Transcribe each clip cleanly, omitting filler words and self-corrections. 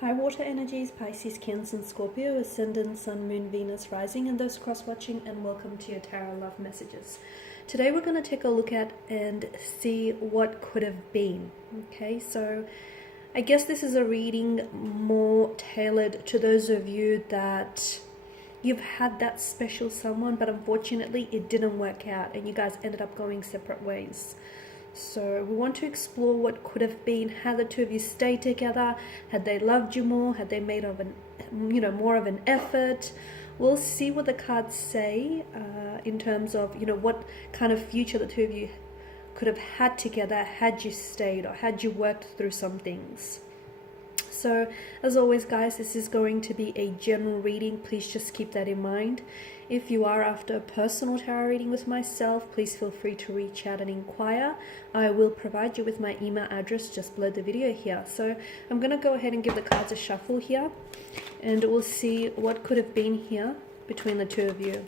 High water energies, Pisces, Cancer, and Scorpio, Ascendant, Sun, Moon, Venus, Rising, and those cross-watching, and welcome to your Tarot Love Messages. Today we're going to take a look at and see what could have been. Okay, so I guess this is a reading more tailored to those of you that you've had that special someone, but unfortunately it didn't work out and you guys ended up going separate ways. So we want to explore what could have been, had the two of you stayed together, had they loved you more, had they made more of an effort. We'll see what the cards say in terms of, what kind of future the two of you could have had together had you stayed or had you worked through some things. So as always, guys, this is going to be a general reading. Please just keep that in mind. If you are after a personal tarot reading with myself, please feel free to reach out and inquire. I will provide you with my email address just below the video here. So I'm going to go ahead and give the cards a shuffle here, and we'll see what could have been here between the two of you.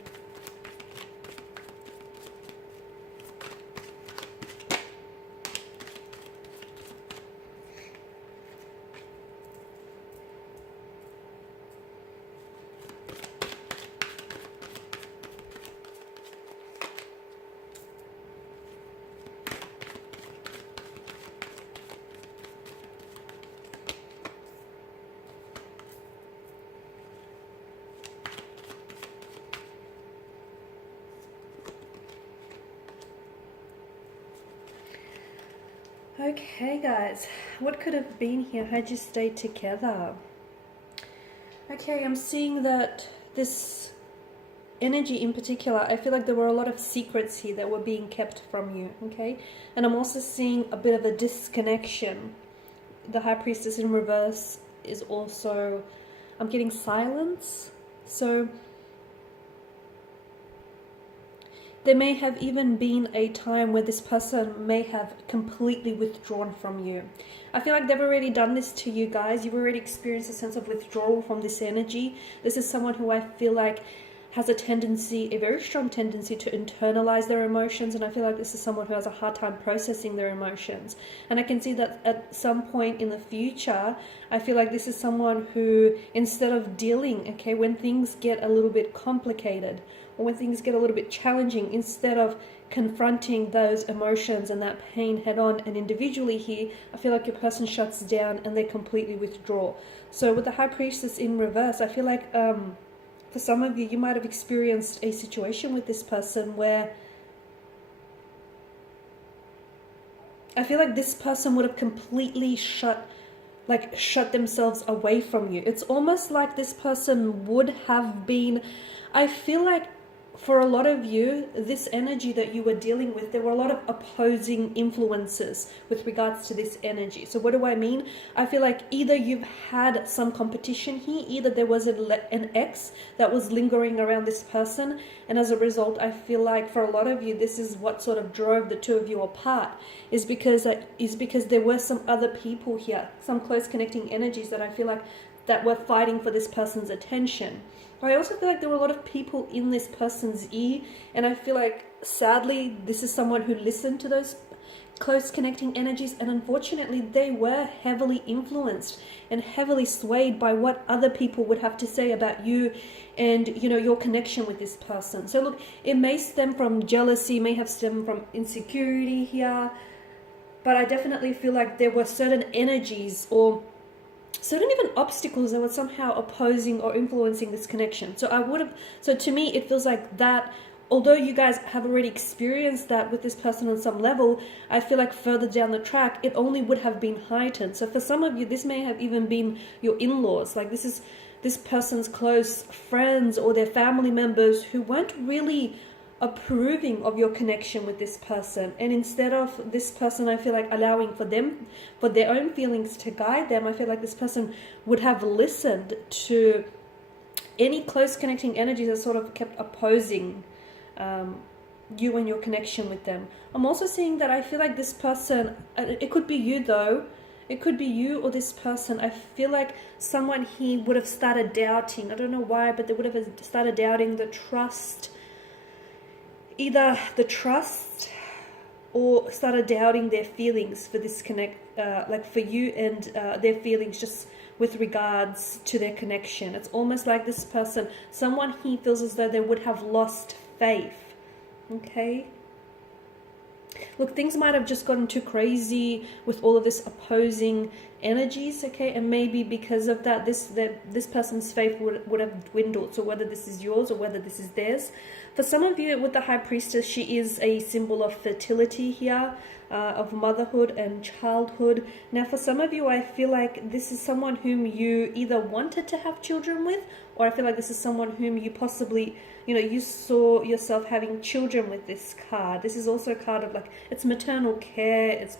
Okay, guys, what could have been here had you stayed together? Okay, I'm seeing that this energy in particular, I feel like there were a lot of secrets here that were being kept from you, okay? And I'm also seeing a bit of a disconnection. The High Priestess in reverse is also, I'm getting silence. So there may have even been a time where this person may have completely withdrawn from you. I feel like they've already done this to you guys. You've already experienced a sense of withdrawal from this energy. This is someone who I feel like has a very strong tendency to internalize their emotions, and I feel like this is someone who has a hard time processing their emotions. And I can see that at some point in the future, I feel like this is someone who, instead of dealing, okay, when things get a little bit complicated, or when things get a little bit challenging, instead of confronting those emotions and that pain head on and individually here, I feel like your person shuts down and they completely withdraw. So with the High Priestess in reverse, I feel like for some of you, you might have experienced a situation with this person where I feel like this person would have completely shut themselves away from you. It's almost like this person would have been, I feel like for a lot of you, this energy that you were dealing with, there were a lot of opposing influences with regards to this energy. So what do I mean? I feel like either you've had some competition here, either there was an ex that was lingering around this person, and as a result, I feel like for a lot of you, this is what sort of drove the two of you apart, is because there were some other people here, some close connecting energies that I feel like that were fighting for this person's attention. I also feel like there were a lot of people in this person's ear, and I feel like sadly this is someone who listened to those close connecting energies, and unfortunately they were heavily influenced and heavily swayed by what other people would have to say about you and your connection with this person. So look, it may stem from jealousy, may have stemmed from insecurity here, but I definitely feel like there were certain energies or certain even obstacles that were somehow opposing or influencing this connection. So to me, it feels like that, although you guys have already experienced that with this person on some level, I feel like further down the track, it only would have been heightened. So for some of you, this may have even been your in-laws. Like this is this person's close friends or their family members who weren't really approving of your connection with this person, and instead of this person, I feel like allowing for their own feelings to guide them, I feel like this person would have listened to any close connecting energies that sort of kept opposing you and your connection with them. I'm also seeing that I feel like this person, it could be you though, it could be you or this person. I feel like someone here would have started doubting, I don't know why, but they would have started doubting the trust, either the trust or started doubting their feelings for this for you, and their feelings just with regards to their connection. It's almost like this person, someone he feels as though they would have lost faith. Okay? Look, things might have just gotten too crazy with all of this opposing energies, okay? And maybe because of that, this person's faith would have dwindled. So whether this is yours or whether this is theirs. For some of you with the High Priestess, she is a symbol of fertility here, of motherhood and childhood. Now, for some of you, I feel like this is someone whom you either wanted to have children with, or I feel like this is someone whom you possibly, you saw yourself having children with this card. This is also a card of like, it's maternal care, it's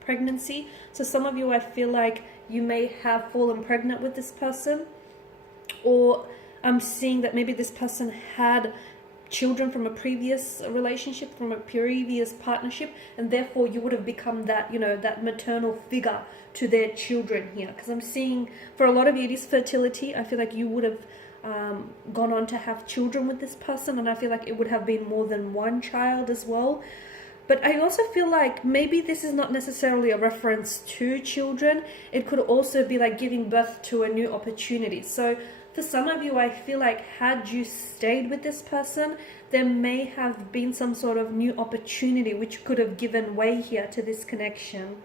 pregnancy. So some of you, I feel like you may have fallen pregnant with this person, or I'm seeing that maybe this person had children from a previous relationship, from a previous partnership, and therefore you would have become that, that maternal figure to their children here. Because I'm seeing for a lot of you, it is fertility. I feel like you would have gone on to have children with this person, and I feel like it would have been more than one child as well. But I also feel like maybe this is not necessarily a reference to children. It could also be like giving birth to a new opportunity. So for some of you, I feel like had you stayed with this person, there may have been some sort of new opportunity which could have given way here to this connection.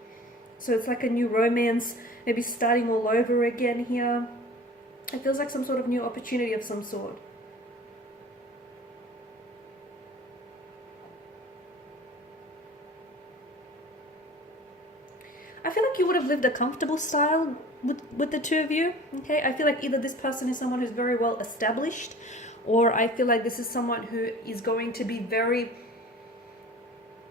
So it's like a new romance, maybe starting all over again here. It feels like some sort of new opportunity of some sort. I feel like you would have lived a comfortable style with the two of you, okay? I feel like either this person is someone who's very well established, or I feel like this is someone who is going to be very,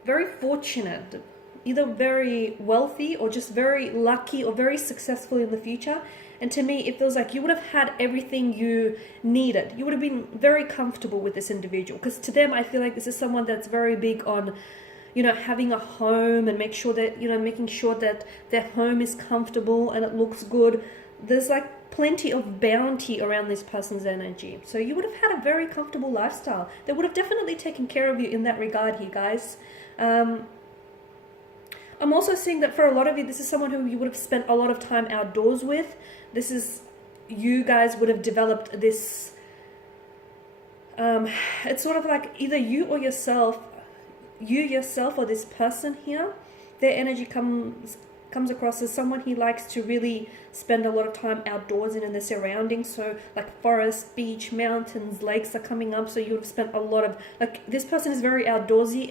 very fortunate, either very wealthy or just very lucky or very successful in the future. And to me, it feels like you would have had everything you needed. You would have been very comfortable with this individual, because to them, I feel like this is someone that's very big on having a home and making sure that their home is comfortable and it looks good. There's like plenty of bounty around this person's energy. So you would have had a very comfortable lifestyle. They would have definitely taken care of you in that regard here, guys. I'm also seeing that for a lot of you, this is someone who you would have spent a lot of time outdoors with. You guys would have developed this, it's sort of like either you yourself or this person here, their energy comes across as someone he likes to really spend a lot of time outdoors in the surroundings. So like forest, beach, mountains, lakes are coming up. So you would have spent a lot of, like, this person is very outdoorsy,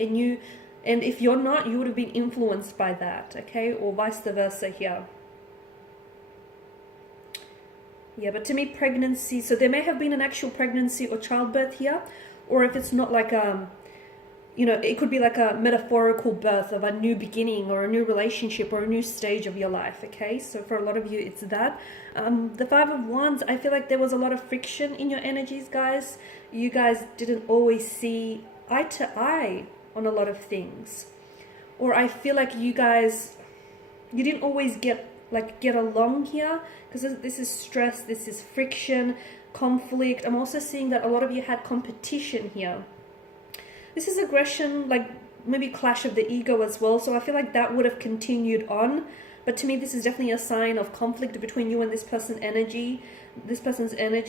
and if you're not, you would have been influenced by that, okay? Or vice versa here. Yeah, but to me, pregnancy, so there may have been an actual pregnancy or childbirth here, or if it's not like it could be like a metaphorical birth of a new beginning or a new relationship or a new stage of your life, okay? So for a lot of you, it's that. The Five of Wands, I feel like there was a lot of friction in your energies, guys. You guys didn't always see eye to eye on a lot of things. Or I feel like you didn't always get along here, because this is stress, this is friction, conflict. I'm also seeing that a lot of you had competition here. This is aggression, like maybe clash of the ego as well. So I feel like that would have continued on. But to me, this is definitely a sign of conflict between you and this person's energy.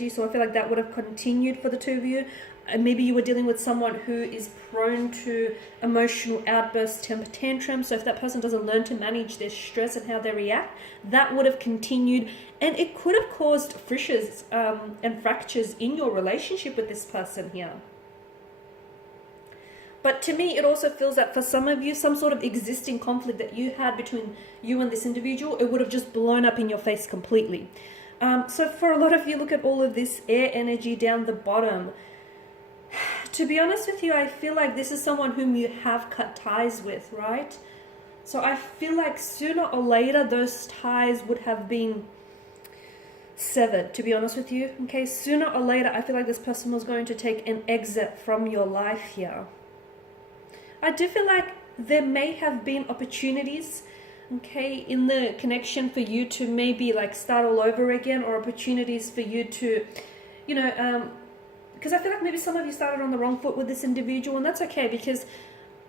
So I feel like that would have continued for the two of you. And maybe you were dealing with someone who is prone to emotional outbursts, temper tantrums. So if that person doesn't learn to manage their stress and how they react, that would have continued. And it could have caused fissures and fractures in your relationship with this person here. But to me, it also feels that for some of you, some sort of existing conflict that you had between you and this individual, it would have just blown up in your face completely. So for a lot of you, look at all of this air energy down the bottom. To be honest with you, I feel like this is someone whom you have cut ties with, right? So I feel like sooner or later, those ties would have been severed, to be honest with you. Okay, sooner or later, I feel like this person was going to take an exit from your life here. I do feel like there may have been opportunities, okay, in the connection for you to maybe like start all over again, or opportunities for you to, because I feel like maybe some of you started on the wrong foot with this individual, and that's okay, because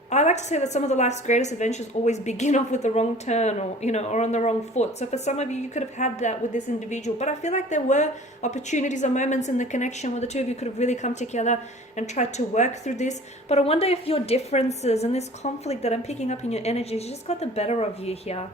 I like to say that some of the life's greatest adventures always begin off with the wrong turn, or or on the wrong foot. So for some of you, you could have had that with this individual, but I feel like there were opportunities or moments in the connection where the two of you could have really come together and tried to work through this. But I wonder if your differences and this conflict that I'm picking up in your energies just got the better of you here.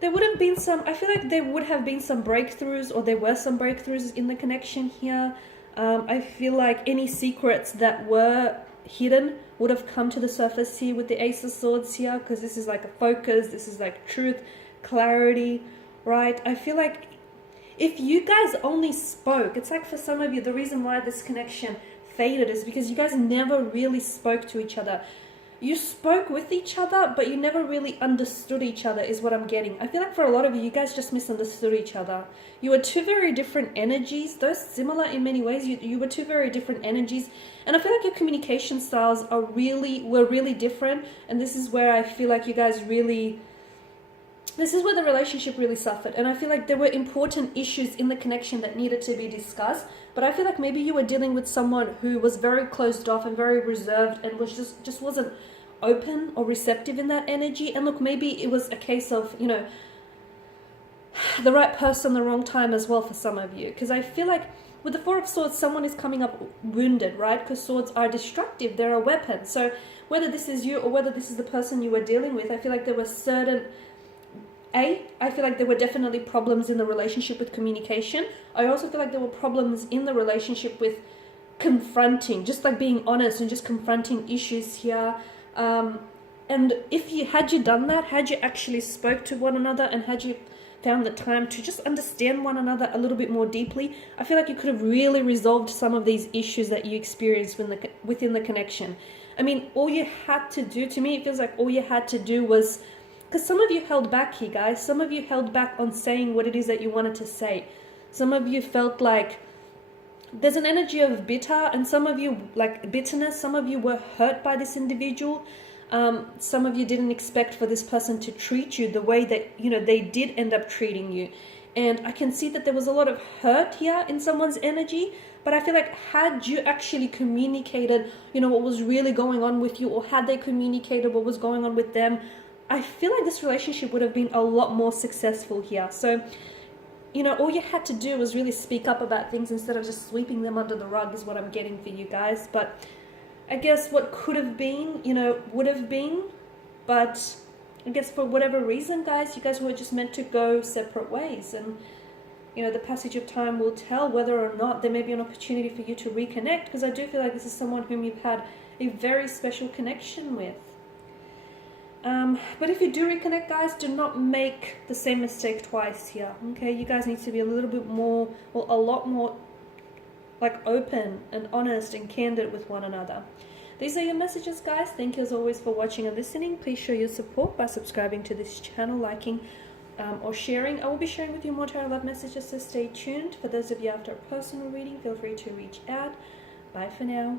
There would have been some, I feel like there would have been some breakthroughs, or there were some breakthroughs in the connection here. I feel like any secrets that were hidden would have come to the surface here with the Ace of Swords here, because this is like a focus, this is like truth, clarity, right? I feel like if you guys only spoke, it's like for some of you, the reason why this connection faded is because you guys never really spoke to each other. You spoke with each other, but you never really understood each other, is what I'm getting. I feel like for a lot of you, you guys just misunderstood each other. You were two very different energies, though similar in many ways. You were two very different energies. And I feel like your communication styles were really different. And this is where I feel like you guys really... This is where the relationship really suffered. And I feel like there were important issues in the connection that needed to be discussed. But I feel like maybe you were dealing with someone who was very closed off and very reserved and was just wasn't open or receptive in that energy. And look, maybe it was a case of, the right person, the wrong time as well for some of you. Because I feel like with the Four of Swords, someone is coming up wounded, right? Because swords are destructive. They're a weapon. So whether this is you or whether this is the person you were dealing with, I feel like there were certain... I feel like there were definitely problems in the relationship with communication. I also feel like there were problems in the relationship with confronting, just like being honest and just confronting issues here. And had you done that, had you actually spoke to one another and had you found the time to just understand one another a little bit more deeply, I feel like you could have really resolved some of these issues that you experienced within the connection. I mean, all you had to do, to me, it feels like all you had to do was... Because some of you held back here, guys. Some of you held back on saying what it is that you wanted to say. Some of you felt like there's an energy of bitter, and some of you, like bitterness, some of you were hurt by this individual. Some of you didn't expect for this person to treat you the way that, they did end up treating you. And I can see that there was a lot of hurt here in someone's energy. But I feel like had you actually communicated, what was really going on with you, or had they communicated what was going on with them, I feel like this relationship would have been a lot more successful here. So, all you had to do was really speak up about things instead of just sweeping them under the rug is what I'm getting for you guys. But I guess what could have been, would have been. But I guess for whatever reason, guys, you guys were just meant to go separate ways. And, the passage of time will tell whether or not there may be an opportunity for you to reconnect. Because I do feel like this is someone whom you've had a very special connection with. But if you do reconnect, guys, do not make the same mistake twice here, okay? You guys need to be a little bit more, or a lot more, like, open and honest and candid with one another. These are your messages, guys. Thank you as always for watching and listening. Please show your support by subscribing to this channel, liking, or sharing. I will be sharing with you more tarot love messages, so stay tuned. For those of you after a personal reading, feel free to reach out. Bye for now.